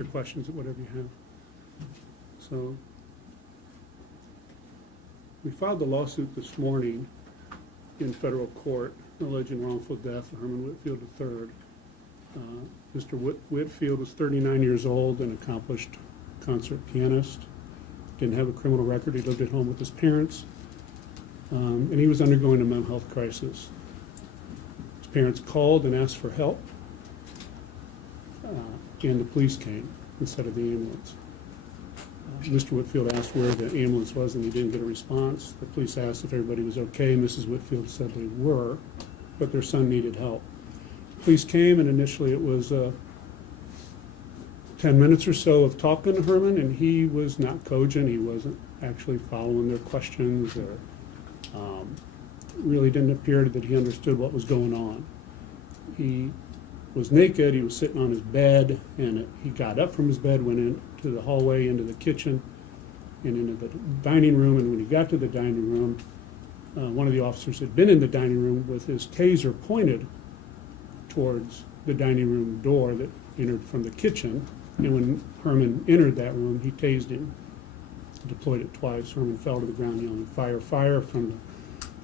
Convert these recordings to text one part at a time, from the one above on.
your questions or whatever you have. So we filed the lawsuit this morning in federal court alleging wrongful death of Herman Whitfield III. Mr. Whitfield was 39 years old, an accomplished concert pianist, didn't have a criminal record. He lived at home with his parents, and he was undergoing a mental health crisis. His parents called and asked for help, and the police came instead of the ambulance. Mr. Whitfield asked where the ambulance was, and he didn't get a response. The police asked if everybody was okay. Mrs. Whitfield said they were, but their son needed help. Police came, and initially it was 10 minutes or so of talking to Herman, and he was not cogent. He wasn't actually following their questions, or really didn't appear that he understood what was going on. He was naked. He was sitting on his bed, and he got up from his bed, went into the hallway, into the kitchen, and into the dining room. And when he got to the dining room, one of the officers had been in the dining room with his taser pointed towards the dining room door that entered from the kitchen. And when Herman entered that room, he tased him, deployed it twice. Herman fell to the ground yelling, "Fire, fire," from the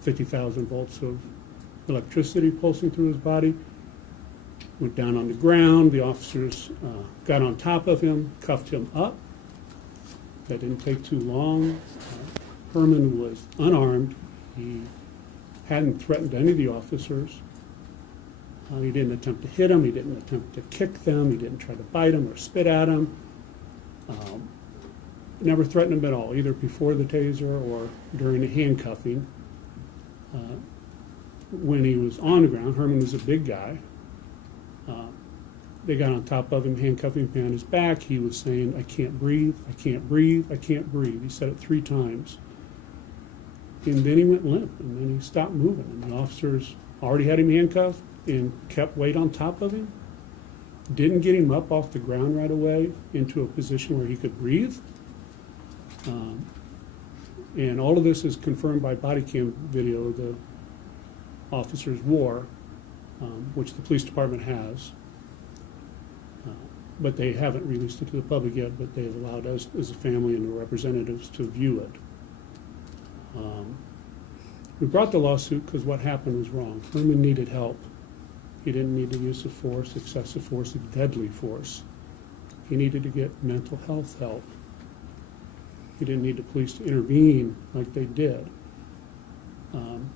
50,000 volts of electricity pulsing through his body. Went down on the ground. The officers got on top of him, cuffed him up. That didn't take too long. Herman was unarmed. He hadn't threatened any of the officers. He didn't attempt to hit them. He didn't attempt to kick them. He didn't try to bite them or spit at them. Never threatened them at all, either before the taser or during the handcuffing. When he was on the ground, Herman was a big guy. They got on top of him, handcuffing him on his back. He was saying, "I can't breathe, I can't breathe, I can't breathe." He said it 3 times. And then he went limp, and then he stopped moving. And the officers already had him handcuffed and kept weight on top of him. Didn't get him up off the ground right away into a position where he could breathe. And all of this is confirmed by body cam video the officers wore, which the police department has. But they haven't released it to the public yet, but they've allowed us as a family and the representatives to view it. We brought the lawsuit because what happened was wrong. Herman needed help. He didn't need the use of force, excessive force, deadly force. He needed to get mental health help. He didn't need the police to intervene like they did.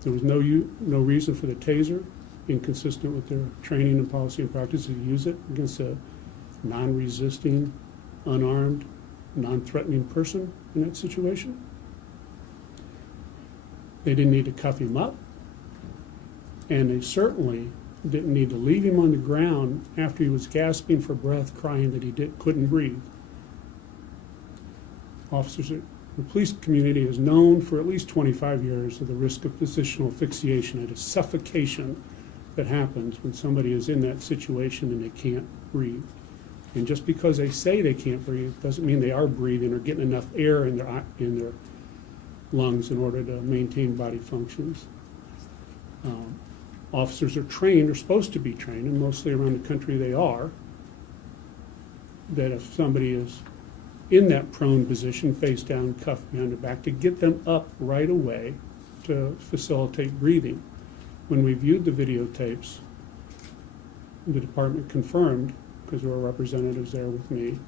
There was no reason for the taser, inconsistent with their training and policy and practice, to use it against a non-resisting, unarmed, non-threatening person in that situation. They didn't need to cuff him up, and they certainly didn't need to leave him on the ground after he was gasping for breath, crying that he couldn't breathe. The police community has known for at least 25 years of the risk of positional asphyxiation, that is suffocation that happens when somebody is in that situation and they can't breathe. And just because they say they can't breathe doesn't mean they are breathing or getting enough air in their lungs in order to maintain body functions. Officers are trained, or supposed to be trained, and mostly around the country they are, that if somebody is in that prone position, face down, cuffed behind the back, to get them up right away to facilitate breathing. When we viewed the videotapes, the department confirmed, because there were representatives there with me,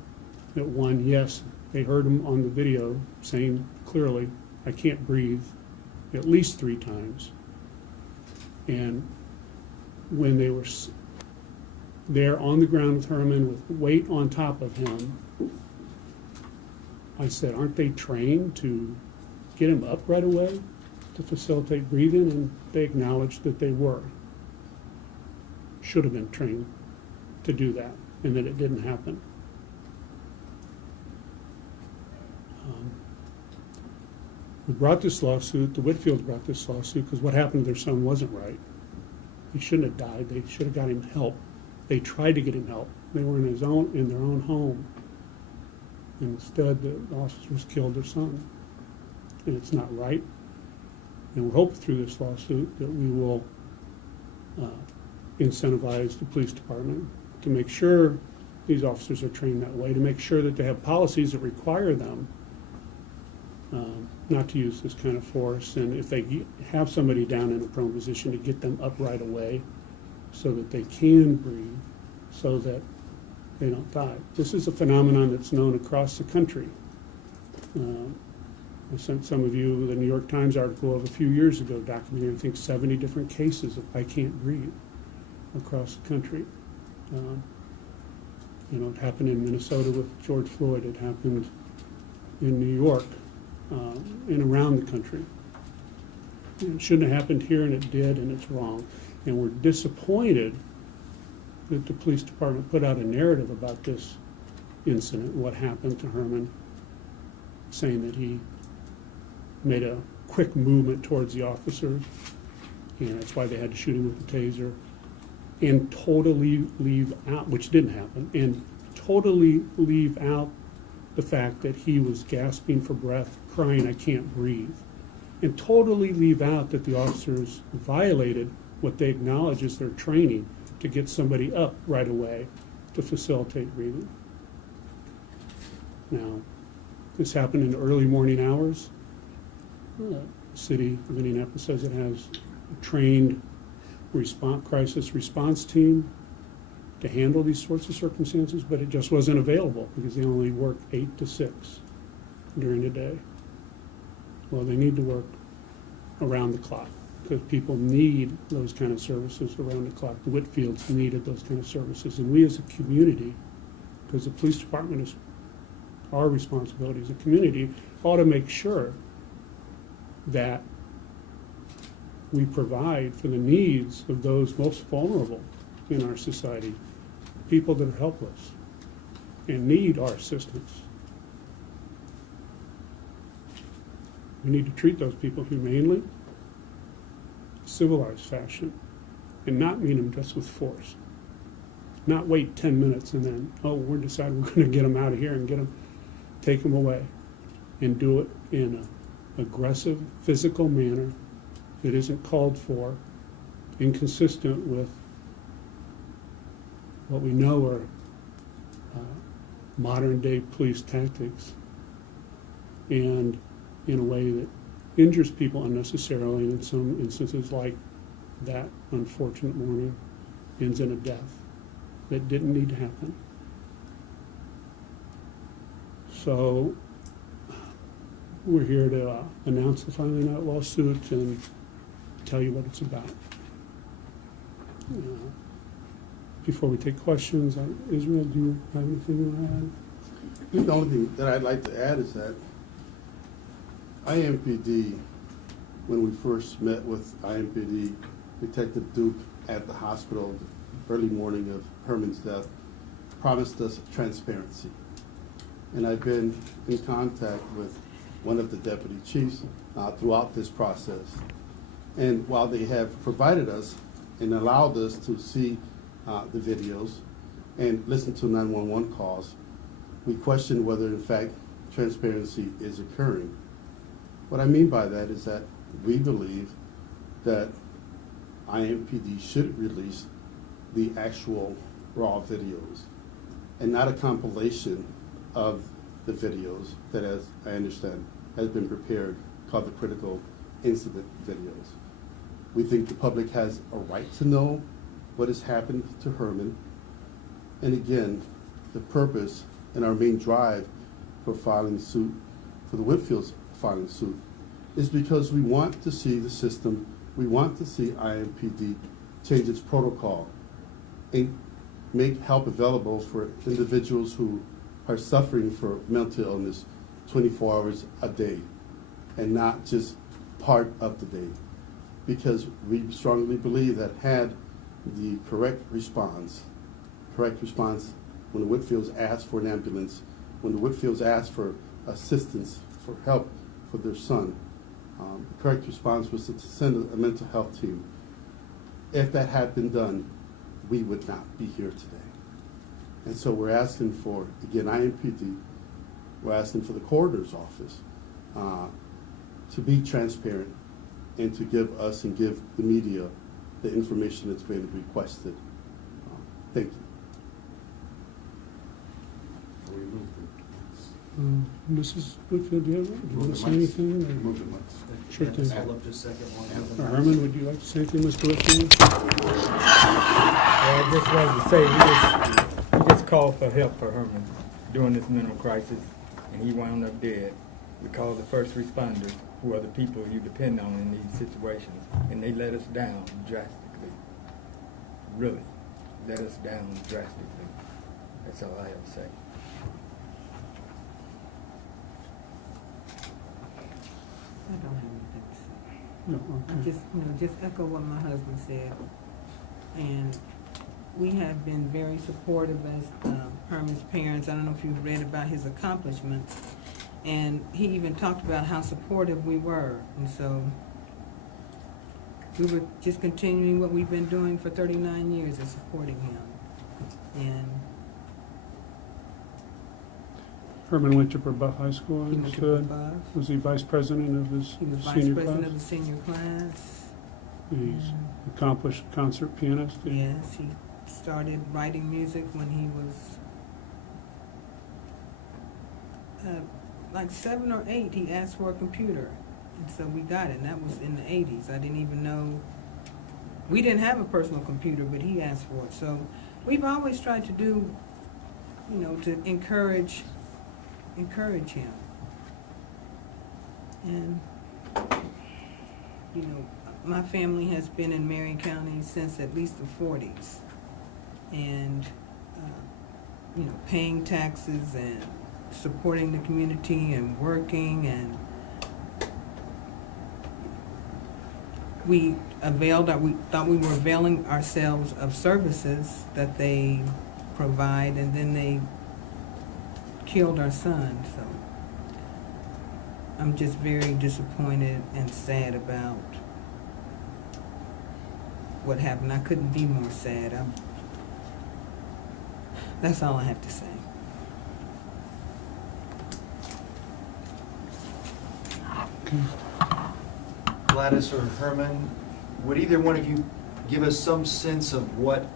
that one, yes, they heard him on the video saying clearly, "I can't breathe," at least 3 times. And when they were there on the ground with Herman with weight on top of him, I said, aren't they trained to get him up right away to facilitate breathing? And they acknowledged that they were. Should have been trained to do that, and that it didn't happen. We brought this lawsuit, the Whitfields brought this lawsuit, because what happened to their son wasn't right. He shouldn't have died. They should have got him help. They tried to get him help. They were in their own home. Instead, the officers killed their son. And it's not right. And we're hoping through this lawsuit that we will incentivize the police department to make sure these officers are trained that way, to make sure that they have policies that require them not to use this kind of force, and if they have somebody down in a prone position, to get them up right away so that they can breathe, so that they don't die. This is a phenomenon that's known across the country. I sent some of you the New York Times article of a few years ago documenting, I think, 70 different cases of I can't breathe across the country. It happened in Minnesota with George Floyd. It happened in New York and around the country. It shouldn't have happened here, and it did, and it's wrong. And we're disappointed that the police department put out a narrative about this incident, what happened to Herman, saying that he made a quick movement towards the officers, and that's why they had to shoot him with the taser, and totally leave out, which didn't happen, and totally leave out the fact that he was gasping for breath, crying, "I can't breathe," and totally leave out that the officers violated what they acknowledge as their training to get somebody up right away to facilitate breathing. Now, this happened in the early morning hours. The city of Indianapolis says it has a trained crisis response team to handle these sorts of circumstances, but it just wasn't available because they only work 8 to 6 during the day. Well, they need to work around the clock because people need those kind of services around the clock. The Whitfields needed those kind of services, and we as a community, because the police department is our responsibility as a community, ought to make sure that we provide for the needs of those most vulnerable in our society, people that are helpless and need our assistance. We need to treat those people humanely, civilized fashion, and not meet them just with force. Not wait 10 minutes and then, we're deciding we're going to get them out of here and take them away, and do it in an aggressive, physical manner that isn't called for, inconsistent with what we know are modern-day police tactics, and in a way that injures people unnecessarily, and in some instances, like that unfortunate morning, ends in a death that didn't need to happen. So we're here to announce the filing of that lawsuit and tell you what it's about. Before we take questions, Israel, do you have anything you want to add? The only thing that I'd like to add is that IMPD, when we first met with IMPD, Detective Duke at the hospital the early morning of Herman's death, promised us transparency. And I've been in contact with one of the deputy chiefs throughout this process. And while they have provided us and allowed us to see the videos and listen to 911 calls, we question whether in fact transparency is occurring. What I mean by that is that we believe that IMPD should release the actual raw videos and not a compilation of the videos that, as I understand, has been prepared, called the critical incident videos. We think the public has a right to know what has happened to Herman. And again, the purpose and our main drive for filing suit, for the Whitfields filing suit, is because we want to see the system, we want to see IMPD change its protocol and make help available for individuals who are suffering for mental illness 24 hours a day and not just part of the day. Because we strongly believe that had the correct response when the Whitfields asked for an ambulance, when the Whitfields asked for assistance, for help for their son, the correct response was to send a mental health team. If that had been done, we would not be here today. And so we're asking for, again, IMPD, we're asking for the coroner's office to be transparent and to give us and give the media the information that's been requested. Thank you. Mrs. Whitfield, do you want to say anything? Move the months. Sure thing. I'd love to second one. Herman, would you like to say anything, Mr. Whitfield? I just wanted to say, we just called for help for Herman during this mental crisis, and he wound up dead. We called the first responders, who are the people you depend on in these situations, and they let us down drastically. Really, let us down drastically. That's all I have to say. I don't have anything to say. No, I okay. just echo what my husband said. And we have been very supportive as Herman's parents. I don't know if you've read about his accomplishments. And he even talked about how supportive we were. And so we were just continuing what we've been doing for 39 years of supporting him. And Herman went to Buff High School, I he went to understood. above. Was he vice president of his He was vice senior president class? of the senior class. He's accomplished concert pianist. Yes, he started writing music when he was like 7 or 8. He asked for a computer, and so we got it. And that was in the 80s. I didn't even know. We didn't have a personal computer, but he asked for it. So we've always tried to do, to encourage him. And my family has been in Marion County since at least the 40s, and paying taxes and supporting the community and working, and we thought we were availing ourselves of services that they provide, and then they killed our son. So I'm just very disappointed and sad about what happened. I couldn't be more sad. That's all I have to say. Gladys or Herman, would either one of you give us some sense of what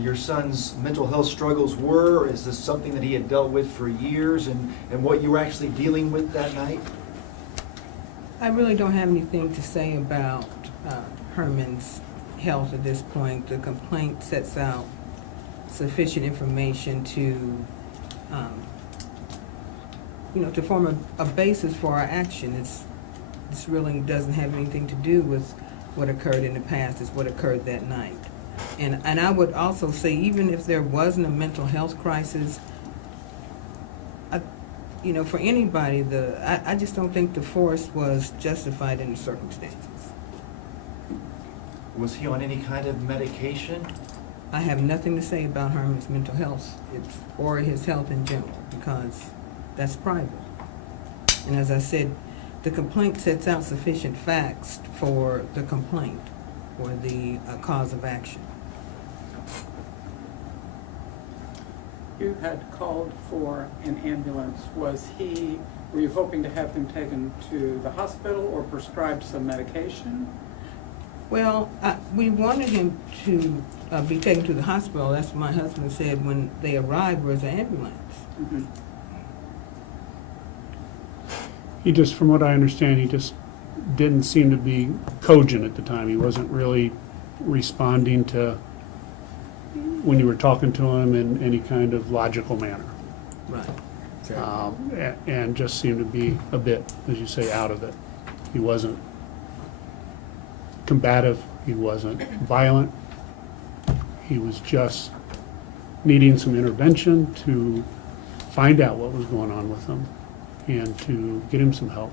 your son's mental health struggles were? Is this something that he had dealt with for years, and what you were actually dealing with that night? I really don't have anything to say about Herman's health at this point. The complaint sets out sufficient information to to form a basis for our action. This really doesn't have anything to do with what occurred in the past. It's what occurred that night. And I would also say, even if there wasn't a mental health crisis, for anybody, I just don't think the force was justified in the circumstances. Was he on any kind of medication? I have nothing to say about Herman's mental health or his health in general, because that's private. And as I said, the complaint sets out sufficient facts for the complaint, or the cause of action. You had called for an ambulance. Were you hoping to have him taken to the hospital or prescribed some medication? Well, we wanted him to be taken to the hospital. That's what my husband said when they arrived, was an ambulance. Mm-hmm. He just, from what I understand, he just didn't seem to be cogent at the time. He wasn't really responding to when you were talking to him in any kind of logical manner. Right. And just seemed to be a bit, as you say, out of it. He wasn't combative, he wasn't violent. He was just needing some intervention to find out what was going on with him and to get him some help.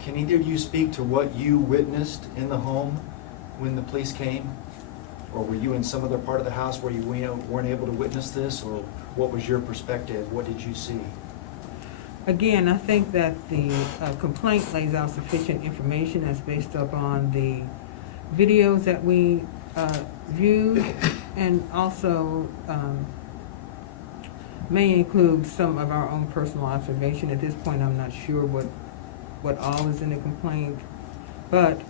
Can either of you speak to what you witnessed in the home when the police came? Or were you in some other part of the house where you weren't able to witness this? Or what was your perspective? What did you see? Again, I think that the complaint lays out sufficient information that's based upon the videos that we viewed, and also may include some of our own personal observation. At this point, I'm not sure what all is in the complaint, but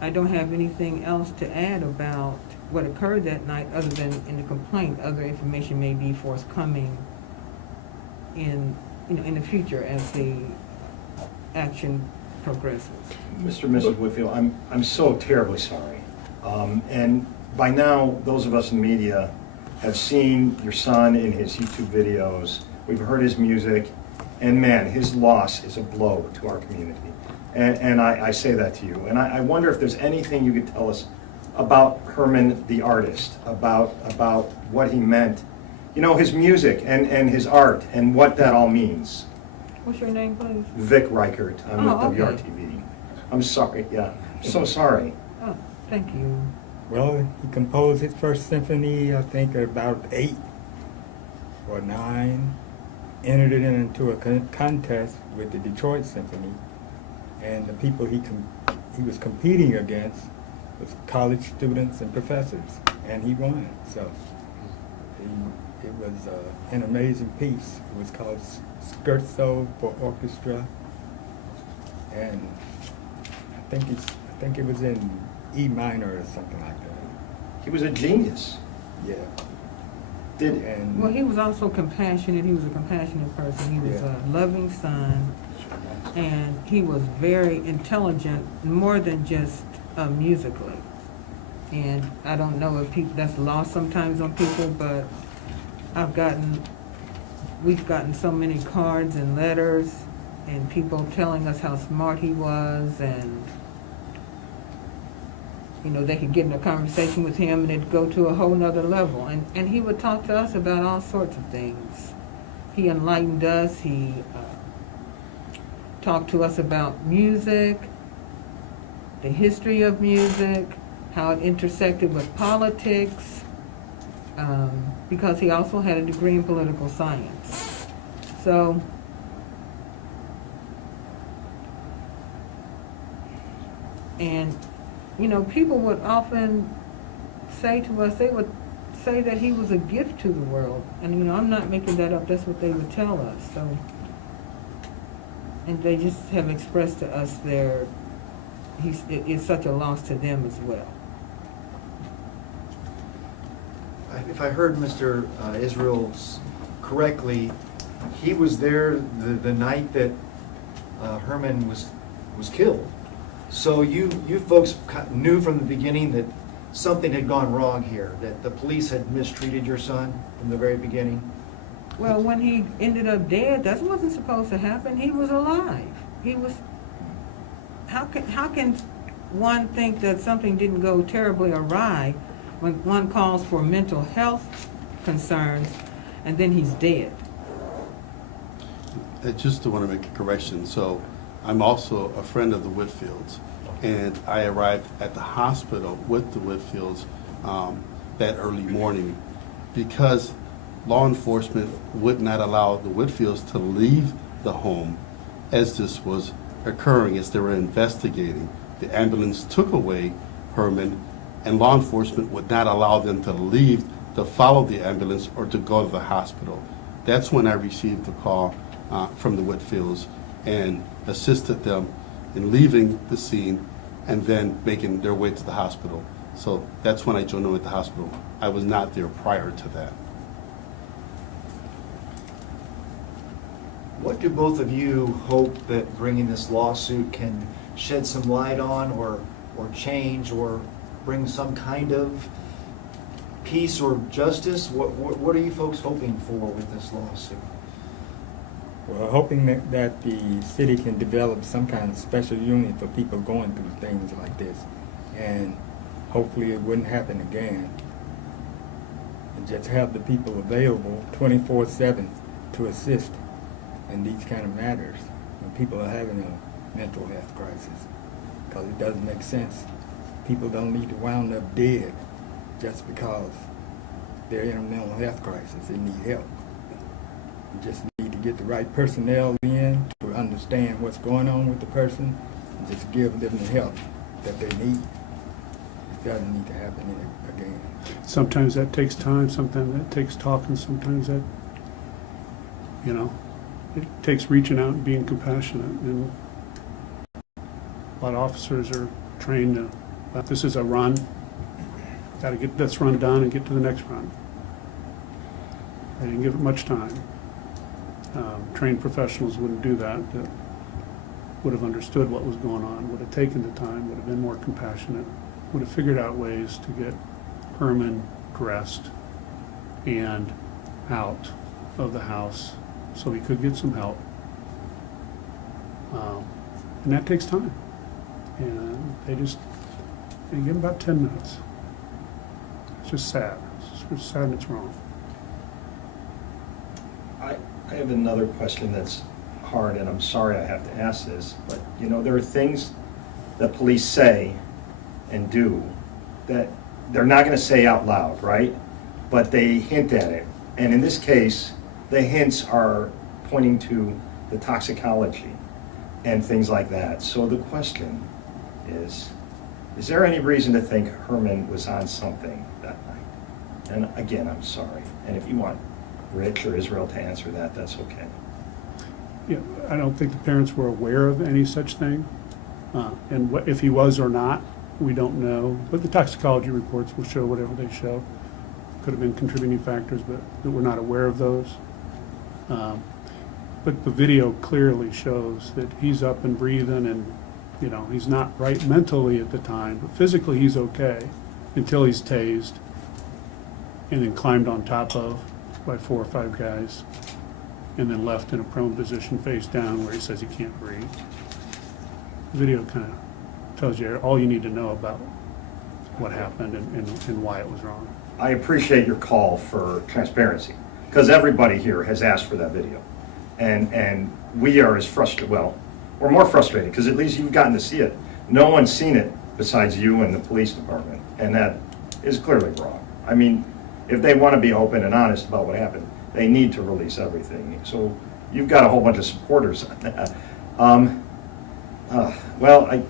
I don't have anything else to add about what occurred that night, other than in the complaint. Other information may be forthcoming in, in the future as the action progresses. Mr. and Mrs. Whitfield, I'm so terribly sorry. And by now, those of us in the media have seen your son in his YouTube videos. We've heard his music, and man, his loss is a blow to our community. And I say that to you. And I wonder if there's anything you could tell us about Herman the artist, about what he meant, his music and his art and what that all means. What's your name, please? Vic Reichert, I'm Oh, with okay. WRTV. I'm sorry, yeah, I'm so sorry. Oh, thank you. Well, he composed his first symphony, I think, at about 8 or 9. Entered it into a contest with the Detroit Symphony, and the people he was competing against was college students and professors, and he won. So it was an amazing piece. It was called Scherzo for Orchestra, and I think it was in E minor or something like that. He was a genius. Yeah. Did Well, he was also compassionate. He was a compassionate person. He was Yeah. a loving son, and he was very intelligent, more than just musically. And I don't know if that's lost sometimes on people, but we've gotten so many cards and letters, and people telling us how smart he was, and they could get in a conversation with him and it'd go to a whole nother level. And he would talk to us about all sorts of things. He enlightened us. He talked to us about music, the history of music, how it intersected with politics, because he also had a degree in political science. So, and people would often say to us, they would say that he was a gift to the world. And, I'm not making that up, that's what they would tell us. So, and they just have expressed to us it's such a loss to them as well. If I heard Mr. Israel correctly, he was there the night that Herman was killed. So you folks knew from the beginning that something had gone wrong here, that the police had mistreated your son from the very beginning? Well, when he ended up dead, that wasn't supposed to happen. He was alive. How can one think that something didn't go terribly awry when one calls for mental health concerns and then he's dead? Just to want to make a correction, so I'm also a friend of the Whitfields, and I arrived at the hospital with the Whitfields that early morning because law enforcement would not allow the Whitfields to leave the home as this was occurring, as they were investigating. The ambulance took away Herman, and law enforcement would not allow them to leave to follow the ambulance or to go to the hospital. That's when I received the call from the Whitfields and assisted them in leaving the scene and then making their way to the hospital. So that's when I joined them at the hospital. I was not there prior to that. What do both of you hope that bringing this lawsuit can shed some light on, or change, or bring some kind of peace or justice? What are you folks hoping for with this lawsuit? Well, hoping that the city can develop some kind of special unit for people going through things like this, and hopefully it wouldn't happen again. And just have the people available 24/7 to assist in these kind of matters when people are having a mental health crisis, because it doesn't make sense. People don't need to wound up dead just because they're in a mental health crisis. They need help. You just need to get the right personnel in to understand what's going on with the person and just give them the help that they need. It doesn't need to happen again. Sometimes that takes time, sometimes that takes talking, sometimes that, it takes reaching out and being compassionate. And a lot of officers are trained to, this is a run, Gotta get this run done and get to the next run. They didn't give it much time. Trained professionals wouldn't do that, that would have understood what was going on, would have taken the time, would have been more compassionate, would have figured out ways to get Herman dressed and out of the house so he could get some help. And that takes time. And they give him about 10 minutes. It's just sad. It's sad and it's wrong. I have another question that's hard, and I'm sorry I have to ask this, but you know, there are things that police say and do that they're not going to say out loud, right? But they hint at it. And in this case, the hints are pointing to the toxicology and things like that. So the question is there any reason to think Herman was on something that night? And again, I'm sorry. And if you want Rich or Israel to answer that, that's okay. Yeah, I don't think the parents were aware of any such thing. And if he was or not, we don't know. But the toxicology reports will show whatever they show. Could have been contributing factors, but we're not aware of those. But the video clearly shows that he's up and breathing, and you know, he's not right mentally at the time, but physically he's okay until he's tased and then climbed on top of by 4 or 5 guys and then left in a prone position face down where he says he can't breathe. The video kind of tells you all you need to know about what happened and why it was wrong. I appreciate your call for transparency, because everybody here has asked for that video. And we are as frustrated, well, we're more frustrated, because at least you've gotten to see it. No one's seen it besides you and the police department, and that is clearly wrong. I mean, if they want to be open and honest about what happened, they need to release everything. So you've got a whole bunch of supporters on that. Well, I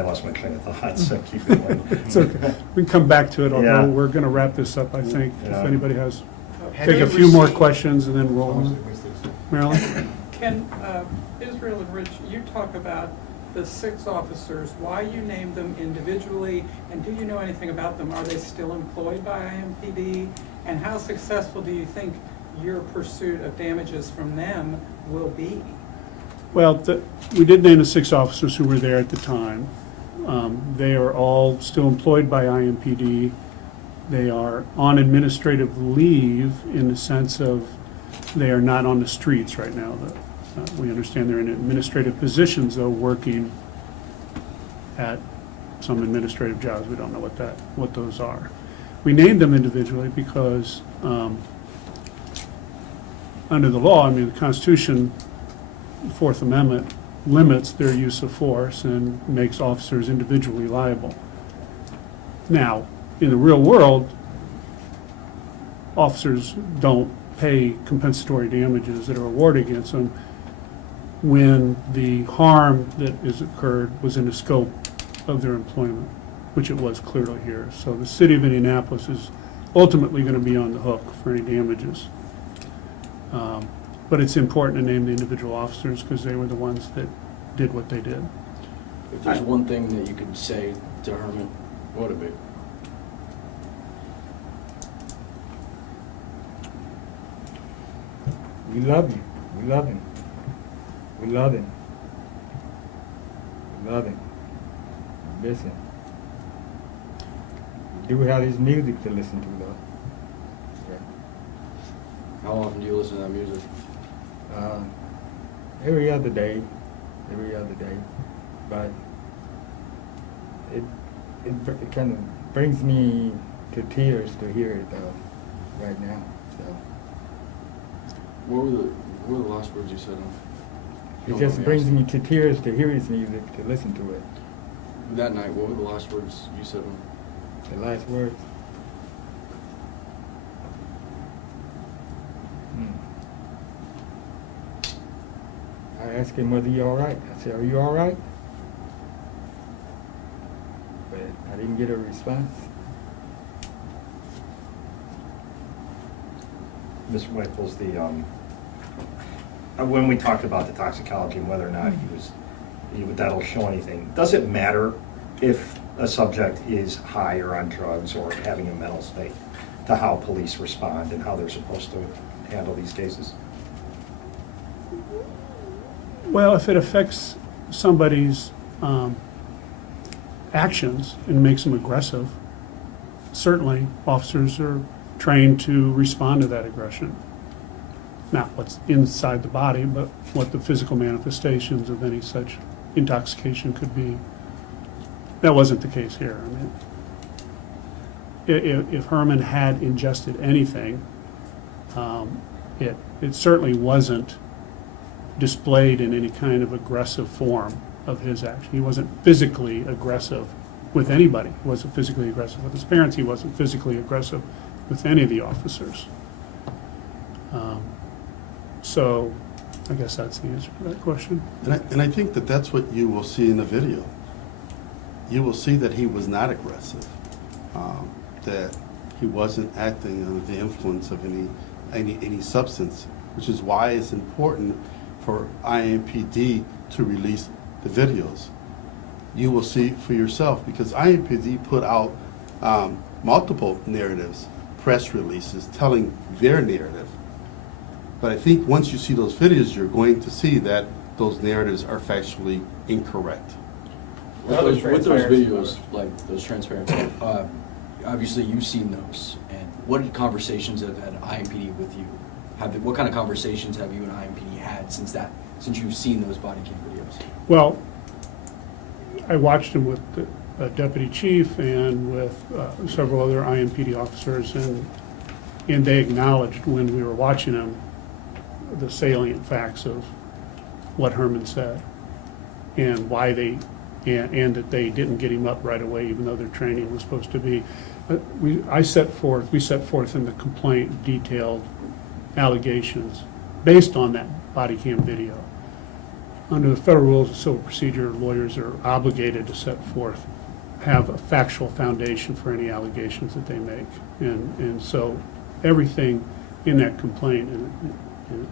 lost my train of thought, so keep going. It's okay. We can come back to it, although Yeah. we're going to wrap this up, I think. If Yeah. anybody has, Have take you a few more received- questions and then roll. Marilyn? Can Israel and Rich, you talk about the 6 officers, why you named them individually, and do you know anything about them? Are they still employed by IMPD? And how successful do you think your pursuit of damages from them will be? Well, we did name the 6 officers who were there at the time. They are all still employed by IMPD. They are on administrative leave in the sense of they are not on the streets right now. We understand they're in administrative positions, though, working at some administrative jobs. We don't know what those are. We named them individually because under the law, I mean, the Constitution, the Fourth Amendment, limits their use of force and makes officers individually liable. Now, in the real world, officers don't pay compensatory damages that are awarded against them when the harm that has occurred was in the scope of their employment, which it was clearly here. So the city of Indianapolis is ultimately going to be on the hook for any damages. But it's important to name the individual officers because they were the ones that did what they did. If there's one thing that you could say to Herman, what would it be? We love you. We love him. We love him. We love him. Miss him. We do have his music to listen to, though. How often do you listen to that music? Every other day. Every other day. But it kind of brings me to tears to hear it, right now. So What were the last words you said? it just brings me to tears to hear his music, to listen to it. That night, what were the last words you said? The last words. I asked him whether you all right. I said, "Are you all right?" But I didn't get a response. Ms. Whitfield, when we talked about the toxicology and whether or not that'll show anything, does it matter if a subject is high or on drugs or having a mental state to how police respond and how they're supposed to handle these cases? Well, if it affects somebody's actions and makes them aggressive, certainly officers are trained to respond to that aggression. Not what's inside the body, but what the physical manifestations of any such intoxication could be. That wasn't the case here. I mean, if Herman had ingested anything, it certainly wasn't displayed in any kind of aggressive form of his action. He wasn't physically aggressive with anybody. He wasn't physically aggressive with his parents. He wasn't physically aggressive with any of the officers. So I guess that's the answer to that question. And I think that that's what you will see in the video. You will see that he was not aggressive, that he wasn't acting under the influence of any substance, which is why it's important for IMPD to release the videos. You will see for yourself, because IMPD put out multiple narratives, press releases telling their narrative. But I think once you see those videos, you're going to see that those narratives are factually incorrect. With those videos, like those transparency, obviously you've seen those. And what conversations have had IMPD with you? What kind of conversations have you and IMPD had since you've seen those body cam videos? Well, I watched him with the deputy chief and with several other IMPD officers, and they acknowledged when we were watching him the salient facts of what Herman said and why and that they didn't get him up right away, even though their training was supposed to be. We set forth in the complaint detailed allegations based on that body cam video. Under the federal rules of civil procedure, lawyers are obligated to have a factual foundation for any allegations that they make. And so everything in that complaint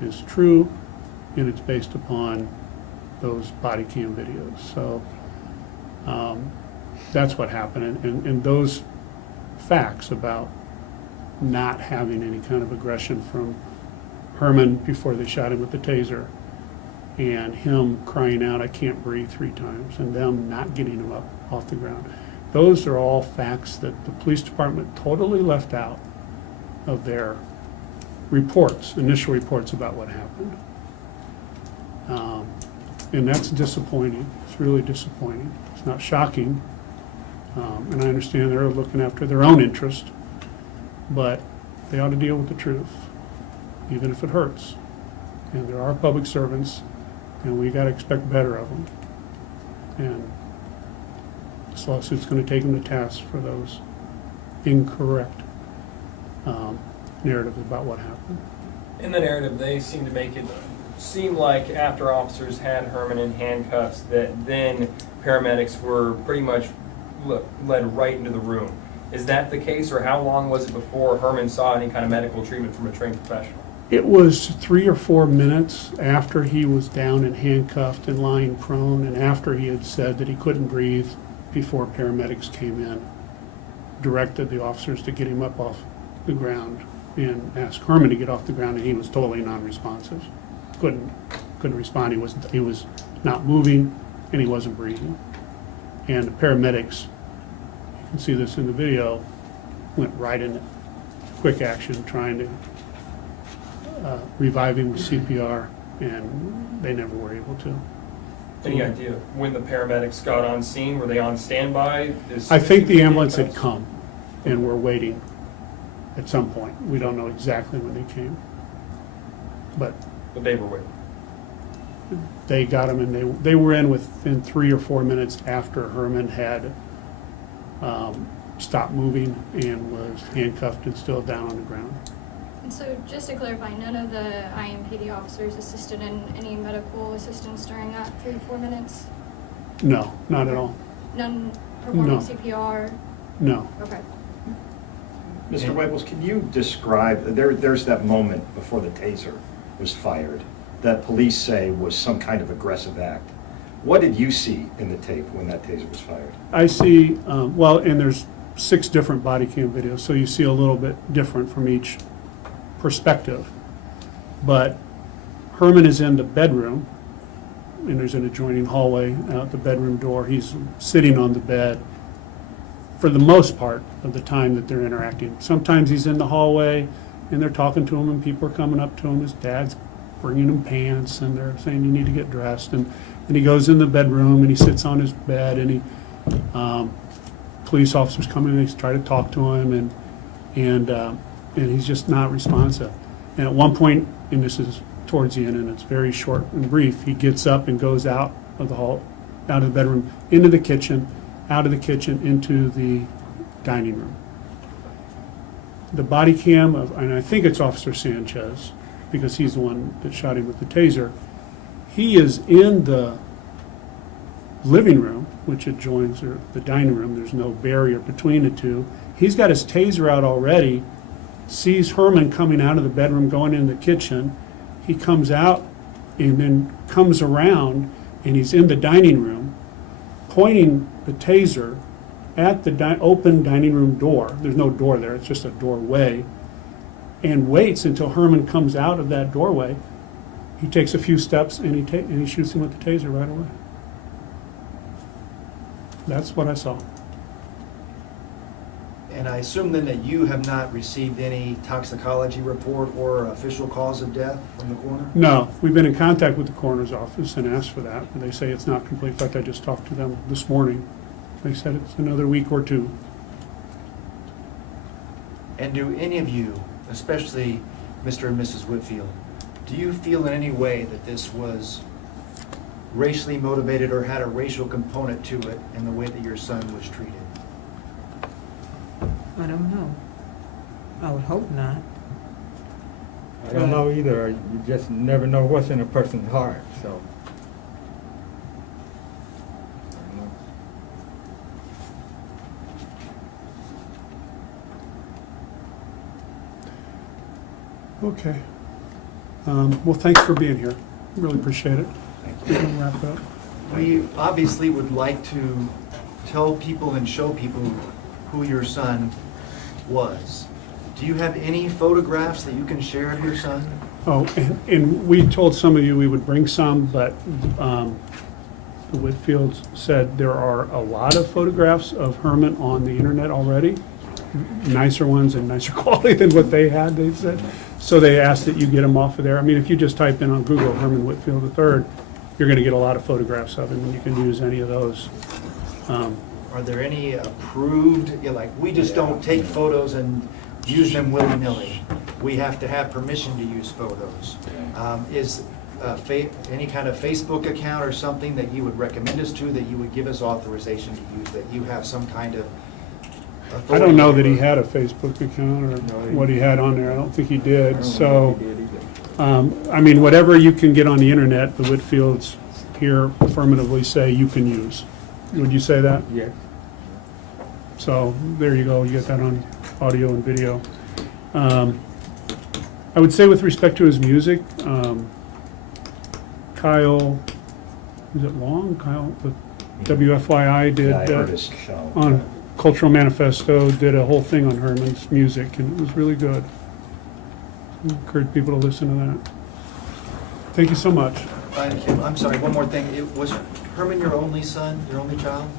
is true, and it's based upon those body cam videos. So that's what happened. And those facts about not having any kind of aggression from Herman before they shot him with the taser, and him crying out, "I can't breathe," 3 times, and them not getting him up off the ground. Those are all facts that the police department totally left out of their initial reports about what happened. And that's disappointing. It's really disappointing. It's not shocking. And I understand they're looking after their own interest, but they ought to deal with the truth, even if it hurts. And there are public servants, and we got to expect better of them. And this lawsuit's going to take them to task for those incorrect narratives about what happened. In the narrative, they seem to make it seem like after officers had Herman in handcuffs, that then paramedics were pretty much led right into the room. Is that the case, or how long was it before Herman saw any kind of medical treatment from a trained professional? It was 3 or 4 minutes after he was down and handcuffed and lying prone, and after he had said that he couldn't breathe, before paramedics came in, directed the officers to get him up off the ground and asked Herman to get off the ground, and he was totally non-responsive. Couldn't respond. He was not moving, and he wasn't breathing. And the paramedics, you can see this in the video, went right into quick action, trying to revive him with CPR, and they never were able to. Any idea when the paramedics got on scene? Were they on standby? I think the ambulance had come, and were waiting at some point. We don't know exactly when they came, but they were waiting. they got him, and they were in within 3 or 4 minutes after Herman had stopped moving and was handcuffed and still down on the ground. And so, just to clarify, none of the IMPD officers assisted in any medical assistance during that 3 to 4 minutes? No, not at all. None performing No. CPR? No. Okay. Mr. Whitfield, can you describe, there's that moment before the taser was fired that police say was some kind of aggressive act. What did you see in the tape when that taser was fired? I see, well, and there's 6 different body cam videos, so you see a little bit different from each perspective. But Herman is in the bedroom, and there's an adjoining hallway out the bedroom door. He's sitting on the bed for the most part of the time that they're interacting. Sometimes he's in the hallway, and they're talking to him, and people are coming up to him. His dad's bringing him pants, and they're saying, you need to get dressed. And he goes in the bedroom, and he sits on his bed, and police officers come in, and they try to talk to him, and he's just not responsive. And at one point, and this is towards the end, and it's very short and brief, he gets up and goes out of the hall, out of the bedroom, into the kitchen, out of the kitchen, into the dining room. The body cam of, and I think it's Officer Sanchez, because he's the one that shot him with the taser, he is in the living room, which adjoins the dining room. There's no barrier between the two. He's got his taser out already, sees Herman coming out of the bedroom, going in the kitchen. He comes out and then comes around, and he's in the dining room, pointing the taser at the open dining room door. There's no door there, it's just a doorway, and waits until Herman comes out of that doorway. He takes a few steps, and he shoots him with the taser right away. That's what I saw. And I assume then that you have not received any toxicology report or official cause of death from the coroner? No, we've been in contact with the coroner's office and asked for that, but they say it's not complete. In fact, I just talked to them this morning. They said it's another week or 2. And do any of you, especially Mr. and Mrs. Whitfield, do you feel in any way that this was racially motivated or had a racial component to it in the way that your son was treated? I don't know. I would hope not. I don't know either. You just never know what's in a person's heart, so. I don't know. Okay. Well, thanks for being here. Really appreciate it. We can wrap it up. We obviously would like to tell people and show people who your son was. Do you have any photographs that you can share of your son? Oh, and we told some of you we would bring some, but the Whitfields said there are a lot of photographs of Herman on the internet already, nicer ones and nicer quality than what they had, they said. So they asked that you get them off of there. I mean, if you just type in on Google Herman Whitfield III, you're going to get a lot of photographs of him, and you can use any of those. Are there any approved, like, we just don't take photos and use them willy-nilly. We have to have permission to use photos. Is any kind of Facebook account or something that you would recommend us to, that you would give us authorization to use, that you have some kind of authority? I don't know that he had a Facebook account or No, what he had on there. I don't think he I did. don't know So, if he did either. I mean, whatever you can get on the internet, the Whitfields here affirmatively say you can use. Would you say that? Yes. So there you go, you get that on audio and video. I would say with respect to his music, Kyle, is it Long? Kyle, with WFYI did, Yeah, I heard his show. on Cultural Manifesto, did a whole thing on Herman's music, and it was really good. I encourage people to listen to that. Thank you so much. I'm sorry, one more thing. Was Herman your only son, your only child?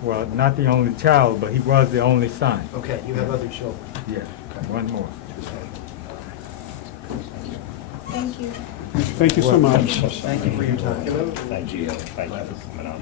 Well, not the only child, but he was the only son. Okay, you have other children. Yes, one more. Thank you. Thank you so much. Thank you for your time. Thank you. Thank you for coming out.